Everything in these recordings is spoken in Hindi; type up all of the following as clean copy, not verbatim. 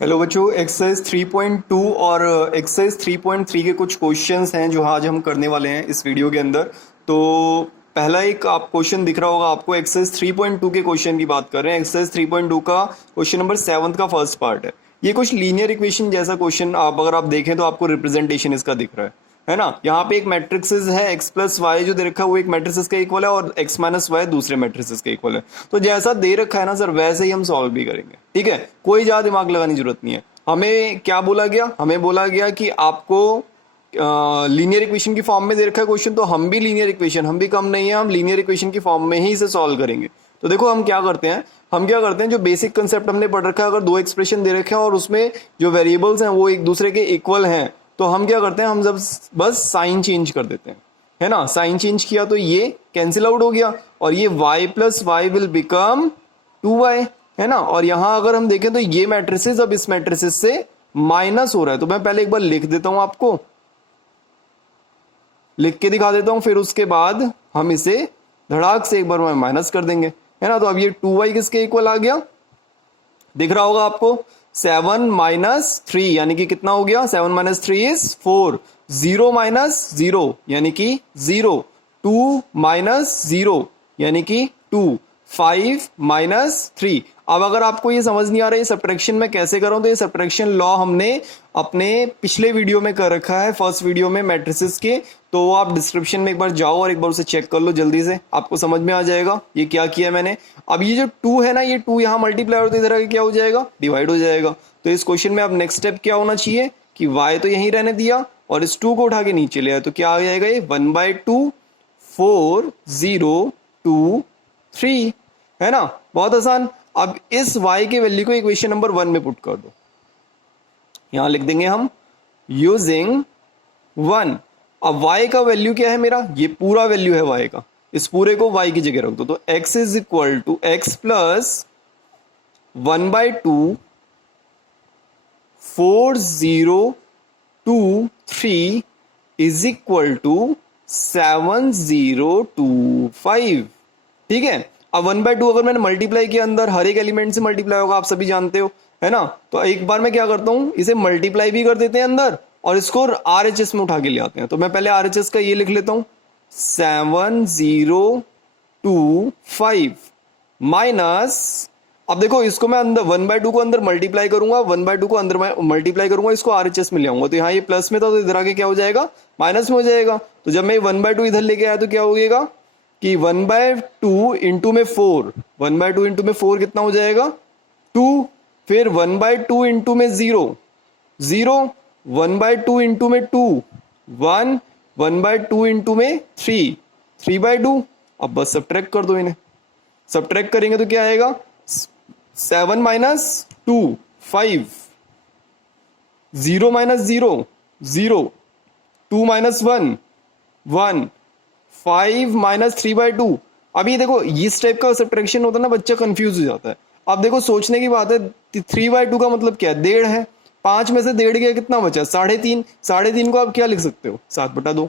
हेलो बच्चों, एक्सरसाइज 3.2 और एक्सरसाइज 3.3 के कुछ क्वेश्चंस हैं जो आज हम करने वाले हैं इस वीडियो के अंदर। तो पहला एक आप क्वेश्चन दिख रहा होगा आपको, एक्सरसाइज 3.2 के क्वेश्चन की बात कर रहे हैं। एक्सरसाइज 3.2 का क्वेश्चन नंबर 7 का फर्स्ट पार्ट है। ये कुछ लीनियर इक्वेशन जैसा क्वेश्चन आप अगर आप देखें तो आपको रिप्रेजेंटेशन इसका दिख रहा है ना। यहाँ पे एक मैट्रिक्सेस है, एक्स प्लस वाई जो दे रखा है वो एक मैट्रिक्स का इक्वल है और एक्स माइनस वाई दूसरे मैट्रिक्स के इक्वल है। तो जैसा दे रखा है ना सर, वैसे ही हम सॉल्व भी करेंगे। ठीक है, कोई ज्यादा दिमाग लगाने की जरूरत नहीं है। हमें क्या बोला गया? हमें बोला गया कि आपको लीनियर इक्वेशन की फॉर्म में दे रखा है क्वेश्चन, तो हम भी लीनियर इक्वेशन, हम भी कम नहीं है, हम लीनियर इक्वेशन की फॉर्म में ही इसे सॉल्व करेंगे। तो देखो हम क्या करते हैं, जो बेसिक कंसेप्ट हमने पढ़ रखा है, अगर दो एक्सप्रेशन दे रखे हैं और उसमें जो वेरिएबल्स हैं वो एक दूसरे के इक्वल हैं, तो हम क्या करते हैं, हम जब बस साइन चेंज कर देते हैं, है ना। साइन चेंज किया तो ये कैंसिल आउट हो गया और ये y plus y will become 2y, है ना। और यहां अगर हम देखें तो ये मैट्रिसेस अब इस मैट्रिसेस से माइनस हो रहा है। तो मैं पहले एक बार लिख देता हूं, आपको लिख के दिखा देता हूं, फिर उसके बाद हम इसे धड़ाक से एक बार माइनस कर देंगे, है ना। तो अब ये 2y किसके इक्वल आ गया, दिख रहा होगा आपको। 7 माइनस 3 यानी कि कितना हो गया, 7 माइनस 3 इज 4। 0 माइनस 0 यानी कि 0। 2 माइनस 0 यानी कि 2। 5 माइनस 3। अब अगर आपको ये समझ नहीं आ रहा है सब्ट्रैक्शन में कैसे करूं, तो ये सब्ट्रैक्शन लॉ हमने अपने पिछले वीडियो में कर रखा है, फर्स्ट वीडियो में मैट्रिसेस के। तो आप डिस्क्रिप्शन में एक बार जाओ और एक बार उसे चेक कर लो, जल्दी से आपको समझ में आ जाएगा ये क्या किया मैंने। अब ये जो 2 है ना, ये 2 यहाँ मल्टीप्लाई होते इधर आगे क्या हो जाएगा, डिवाइड हो जाएगा। तो इस क्वेश्चन में अब नेक्स्ट स्टेप क्या होना चाहिए कि y तो यहीं रहने दिया और इस 2 को उठा के नीचे ले आया, तो क्या आ जाएगा ये 1/2 4 0 2 3, है ना। बहुत आसान। अब इस y के वैल्यू को इक्वेशन नंबर 1 में पुट कर दो, यहां लिख देंगे हम यूजिंग 1। अब y का वैल्यू क्या है मेरा, ये पूरा वैल्यू है y का, इस पूरे को y की जगह रख दो। तो x is equal to x plus 1/2 4 0 2 3 is equal to 7 0 2 5। ठीक है। अब 1/2 अगर मैंने मल्टीप्लाई किया, अंदर हर एक एलिमेंट से मल्टीप्लाई होगा, आप सभी जानते हो, है ना। तो एक बार मैं क्या करता हूं, इसे मल्टीप्लाई भी कर देते हैं अंदर और इसको RHS में उठा के ले आते हैं। तो मैं पहले RHS का ये लिख लेता हूं 7 0 2 5 माइनस, अब देखो इसको मैं अंदर 1/2 को अंदर मल्टीप्लाई करूंगा, 1/2 को अंदर मल्टीप्लाई करूंगा, इसको RHS में ले आऊंगा। तो यहाँ ये प्लस में था तो इधर आके क्या हो जाएगा, माइनस में हो जाएगा। तो जब मैं 1/2 इधर लेके आया तो क्या हो जाएगा कि 1/2 इंटू में 4, 1/2 इंटू में 4 कितना हो जाएगा 2। फिर 1/2 इंटू में 0 0, 1/2 इंटू में 2 1, 1/2 इंटू में 3 3/2। अब बस सब्ट्रैक्ट कर दो इन्हें, सब्ट्रैक्ट करेंगे तो क्या आएगा 7 माइनस 2 5, 0 माइनस 0 0, 2 माइनस 1 1, 5 माइनस 3/2। अब ये देखो इस टाइप का सब्ट्रैक्शन होता है ना, बच्चा कंफ्यूज हो जाता है। अब देखो सोचने की बात है, 3/2 का मतलब क्या है, 1.5 है। 5 में से 1.5 गया, कितना बचा 3.5। 3.5 को आप क्या लिख सकते हो 7/2।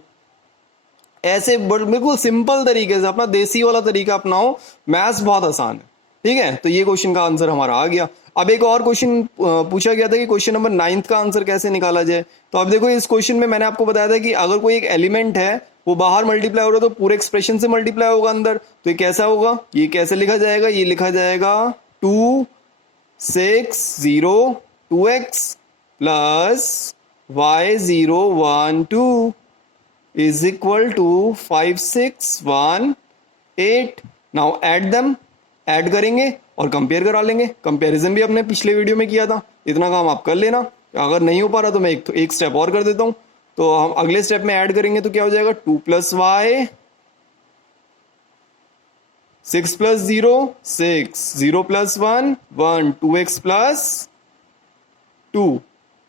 ऐसे बिल्कुल सिंपल तरीके से अपना देसी वाला तरीका अपनाओ, मैथ्स बहुत आसान है। ठीक है, तो ये क्वेश्चन का आंसर हमारा आ गया। अब एक और क्वेश्चन पूछा गया था कि क्वेश्चन नंबर 9 का आंसर कैसे निकाला जाए। तो अब देखो इस क्वेश्चन में मैंने आपको बताया था कि अगर कोई एक एलिमेंट है वो बाहर मल्टीप्लाई हो रहा है तो पूरे एक्सप्रेशन से मल्टीप्लाई होगा अंदर। तो ये कैसा होगा, ये कैसे लिखा जाएगा, ये लिखा जाएगा 2 6 0 2x plus y 0 1 2 is equal to 5 6 1 8। Now add them, add करेंगे और कंपेयर करा लेंगे। कंपैरिजन भी अपने पिछले वीडियो में किया था, इतना काम आप कर लेना। अगर नहीं हो पा रहा तो मैं एक स्टेप और कर देता हूं। तो हम अगले स्टेप में ऐड करेंगे तो क्या हो जाएगा 2 plus y 6 plus 0 6 0 plus 1 1 2x plus 2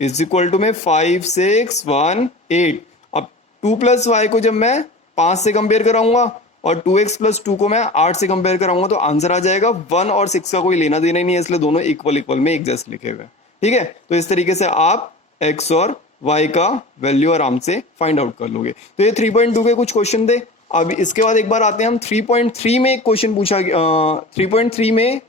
is equal to में 5 6 1 8। अब 2 प्लस वाई को जब मैं 5 से कंपेयर कराऊंगा और 2x प्लस 2 को मैं 8 से कंपेयर कराऊंगा तो आंसर आ जाएगा 1 और 6 का कोई लेना देना ही नहीं है, इसलिए दोनों इक्वल इक्वल में एग्जैक्ट लिखे हुए। ठीक है, तो इस तरीके से आप x और y का वैल्यू आराम से फाइंड आउट कर लोगे। तो ये 3.2 के कुछ क्वेश्चन थे। अब इसके बाद एक बार आते हैं हम 3.3 में। एक क्वेश्चन पूछा 3.3 में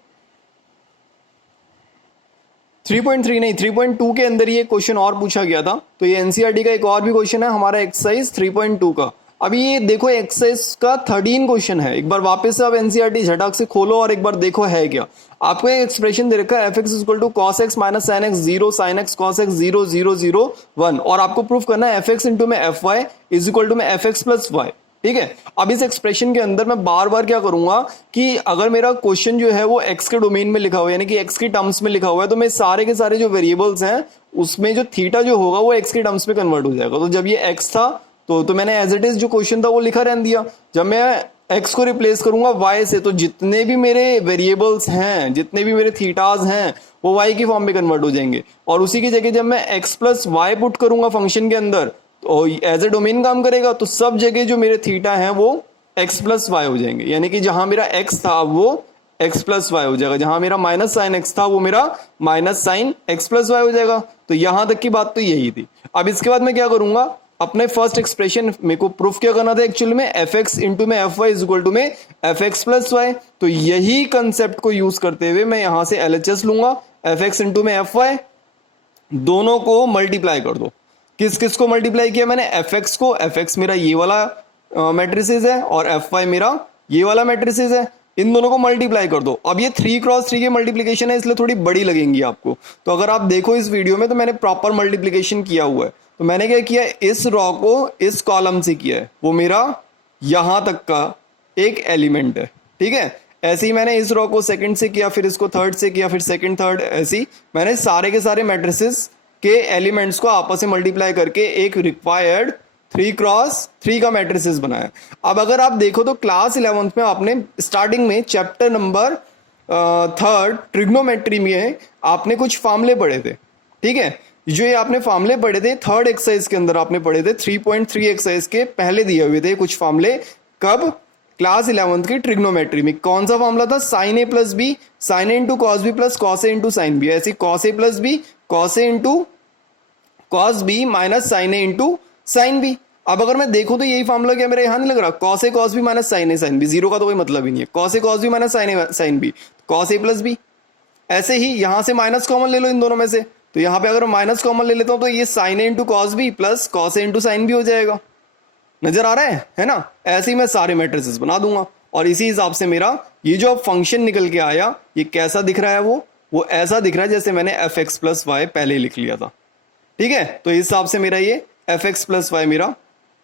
3.3 नहीं 3.2 के अंदर ये क्वेश्चन और पूछा गया था। तो ये एनसीईआरटी का एक और भी क्वेश्चन है हमारा एक्सरसाइज 3.2 का। अभी ये देखो एक्सरसाइज का 13 क्वेश्चन है। एक बार वापस से आप एनसीईआरटी झटक से खोलो और एक बार देखो है क्या। आपको एक एक्सप्रेशन दे रखा है f x equal to cos x minus sine x 0 sine x cos x 0 0 0 1 और आपको प्रूफ करना है एफ एक्स इंटू में f y is equal to में एफ एक्स प्लस वाई। ठीक है, अब इस एक्सप्रेशन के अंदर मैं बार बार क्या करूंगा कि अगर मेरा क्वेश्चन जो है वो एक्स के डोमेन में लिखा हुआ है यानी कि एक्स की टर्म्स में लिखा हुआ है तो मैं सारे के सारे जो वेरिएबल्स हैं उसमें जो थीटा जो होगा वो एक्स के टर्म्स में कन्वर्ट हो जाएगा। तो जब ये एक्स था तो मैंने एज इट इज जो क्वेश्चन था वो लिखा रहने दिया। जब मैं एक्स को रिप्लेस करूंगा वाई से तो जितने भी मेरे वेरिएबल्स हैं जितने भी मेरे थीटाज हैं वो वाई की फॉर्म में कन्वर्ट हो जाएंगे और उसी की जगह जब मैं एक्स प्लस वाई पुट करूंगा फंक्शन के अंदर तो एज ए डोमेन काम करेगा तो सब जगह जो मेरे थीटा हैं वो एक्स प्लस वाई हो जाएंगे यानी कि जहां मेरा एक्स था वो एक्स प्लस वाई हो जाएगा, जहां मेरा माइनस साइन एक्स था वो मेरा minus sine x plus y हो जाएगा। तो यहां तक की बात तो यही थी। अब इसके बाद मैं क्या करूंगा अपने फर्स्ट एक्सप्रेशन मेरे को प्रूफ क्या करना था एक्चुअली में एफ एक्स इंटू में f y is equal to में एफ एक्स प्लस वाई। तो यही कंसेप्ट को यूज करते हुए मैं यहां से एलएचएस लूंगा एफ एक्स इंटू में एफ वाई, दोनों को मल्टीप्लाई कर दो। किस किस को मल्टीप्लाई किया मैंने एफ एक्स को, एफ एक्स मेरा ये वाला मैट्रिसेस है और एफ वाई मेरा ये वाला मैट्रिसेस है, इन दोनों को मल्टीप्लाई कर दो। अब ये 3x3 की मल्टीप्लिकेशन है इसलिए थोड़ी बड़ी लगेंगी आपको। तो अगर आप देखो इस वीडियो में तो मैंने प्रॉपर मल्टीप्लिकेशन किया हुआ है। तो मैंने क्या किया इस रॉ को इस कॉलम से किया है, वो मेरा यहां तक का एक एलिमेंट है। ठीक है, ऐसे ही मैंने इस रॉ को सेकंड से किया, फिर इसको थर्ड से किया, फिर सेकंड थर्ड, ऐसे ही मैंने सारे के सारे मैट्रिसेस के एलिमेंट्स को आपस में मल्टीप्लाई करके एक रिक्वायर्ड 3x3 का मैट्रिसेस बनाया। अब अगर आप देखो तो क्लास 11th में आपने स्टार्टिंग में चैप्टर नंबर 3 ट्रिग्नोमेट्री में आपने कुछ फार्मूले पढ़े थे। ठीक है, जो ये आपने फार्मूले पढ़े थे थर्ड एक्सरसाइज के अंदर आपने पढ़े थे 3.3 एक्सरसाइज के पहले दिए हुए थे कुछ फार्मूले। कब? क्लास 11th की ट्रिग्नोमेट्री में। कौन सा फार्मूला था? Sine A plus B sine A into cos B plus cos A into sine B. ऐसे cos A plus B cos A into cos B minus sine A into sine B. अब अगर मैं देखूं तो यही फार्मूला क्या मेरा यहां नहीं लग रहा? Cos A cos B minus sine A sine B, zero का तो कोई मतलब ही नहीं है। Cos A cos B minus sine A sine B, cos A plus B. ऐसे ही यहां से माइनस कॉमन ले लो इन दोनों में से, तो यहां पे अगर माइनस कॉमन ले लेता हूं तो ये sine A into cos B plus cos A into sine B हो जाएगा। नजर आ रहा है ना? ऐसे ही मैं सारे मैट्रिसेस बना दूंगा और इसी हिसाब से मेरा ये जो फंक्शन निकल के आया ये कैसा दिख रहा है? वो ऐसा दिख रहा है जैसे मैंने एफ एक्स प्लस वाई पहले लिख लिया था। ठीक है, तो इस हिसाब से मेरा ये एफ एक्स प्लस वाई मेरा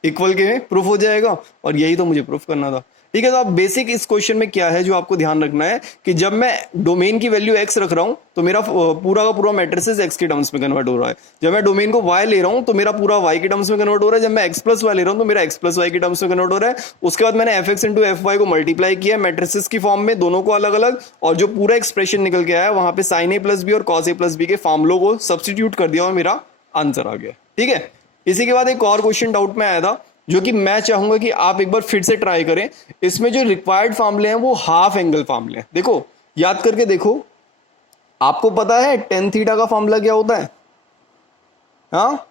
इक्वल के में प्रूफ हो जाएगा और यही तो मुझे प्रूफ करना था। ठीक है, तो आप बेसिक इस क्वेश्चन में क्या है जो आपको ध्यान रखना है कि जब मैं डोमेन की वैल्यू एक्स रख रहा हूं तो मेरा पूरा का पूरा मैट्रिसेस एक्स के टर्म्स में कन्वर्ट हो रहा है। जब मैं डोमेन को वाई ले रहा हूं तो मेरा पूरा वाई के टर्म्स में कन्वर्ट हो रहा है। जब मैं एक्स प्लस वाई ले रहा हूं तो मेरा एक्स प्लस वाई के टर्म्स में कन्वर्ट हो रहा है। उसके बाद मैंने f x into f y को मल्टीप्लाई किया मैट्रिसेस की फॉर्म में, दोनों को अलग अलग, और जो पूरा एक्सप्रेशन निकल के आया वहां पे साइन ए प्लस बी और कॉस ए प्लस बी के फॉर्मूलों को सब्सटीट्यूट कर दिया और मेरा आंसर आ गया। ठीक है, इसी के बाद एक और क्वेश्चन डाउट में आया था जो कि मैं चाहूंगा कि आप एक बार फिर से ट्राई करें। इसमें जो रिक्वायर्ड फॉर्मूले हैं वो हाफ एंगल फॉर्मूले हैं। देखो याद करके देखो, आपको पता है टेन थीटा का फॉर्मूला क्या होता है? हाँ,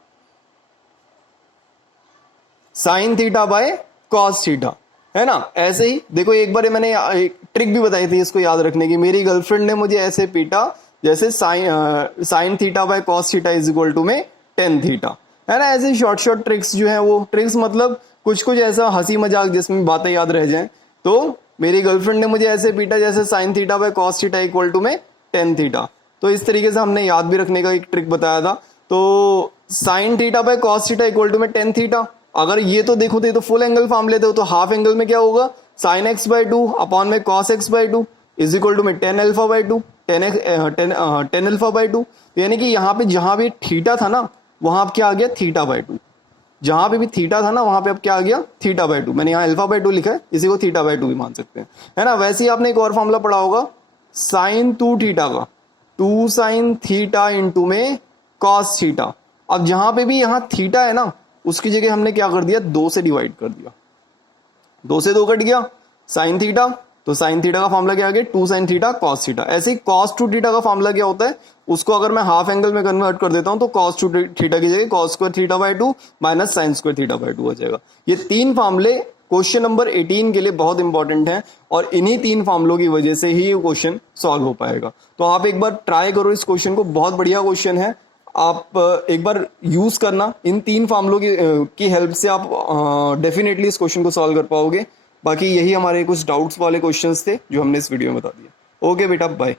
sign theta by cos theta, है ना? ऐसे ही देखो एक बार मैंने एक ट्रिक भी बताई थी इसको याद रखने की। मेरी गर्लफ्रेंड ने मुझे ऐसे पीटा जैसे sine theta by cos theta is equal to में टेन थीटा, है ना? ऐसे शॉर्ट शॉर्ट ट्रिक्स जो है वो ट्रिक्स मतलब कुछ कुछ ऐसा हंसी मजाक जिसमें बातें याद रह जाएं। तो मेरी गर्लफ्रेंड ने मुझे ऐसे पीटा जैसे sine theta by cos theta equal to में टेन थीटा। तो इस तरीके से हमने याद भी रखने का एक ट्रिक बताया था। तो sine theta by cos theta equal to में टेन थीटा, अगर ये तो देखो तो ये तो फुल एंगल फॉर्म लेते हो तो हाफ एंगल में क्या होगा? Sine X by two upon में cos X by two is equal to में tan alpha by two, tan alpha by two. यानी कि यहाँ पे जहां भी थीटा था ना वहां अब क्या आ गया? Theta by two. जहां पे भी थीटा था ना वहां पे अब क्या आ गया? Theta by two. मैंने यहाँ अल्फा बाय टू लिखा है, इसी को थीटा बाय टू भी मान सकते हैं, है ना? वैसे ही आपने एक और फॉर्मूला पढ़ा होगा साइन टू थीटा का, टू साइन थीटा इंटू में कॉस थीटा। अब जहां पे भी यहाँ थीटा है ना उसकी जगह हमने क्या कर दिया? दो से डिवाइड कर दिया, दो से दो कट गया साइन थीटा, तो साइन थीटा का फॉर्मूला क्या आ गया? Two sine theta cos theta. ऐसे ही कॉस टू थीटा का फॉर्मूला क्या होता है? उसको अगर मैं हाफ एंगल में कन्वर्ट कर देता हूं तो कॉस टू थीटा की जगह cos square theta by two minus sine square theta by two हो जाएगा। ये तीन फॉर्मूले क्वेश्चन नंबर 18 के लिए बहुत इंपॉर्टेंट है और इन्हीं 3 फार्मूलों की वजह से ही ये क्वेश्चन सॉल्व हो पाएगा। तो आप एक बार ट्राई करो इस क्वेश्चन को, बहुत बढ़िया क्वेश्चन है। आप एक बार यूज करना, इन 3 फार्मूलों की हेल्प से आप डेफिनेटली इस क्वेश्चन को सॉल्व कर पाओगे। बाकी यही हमारे कुछ डाउट्स वाले क्वेश्चंस थे जो हमने इस वीडियो में बता दिए। ओके बेटा, बाय।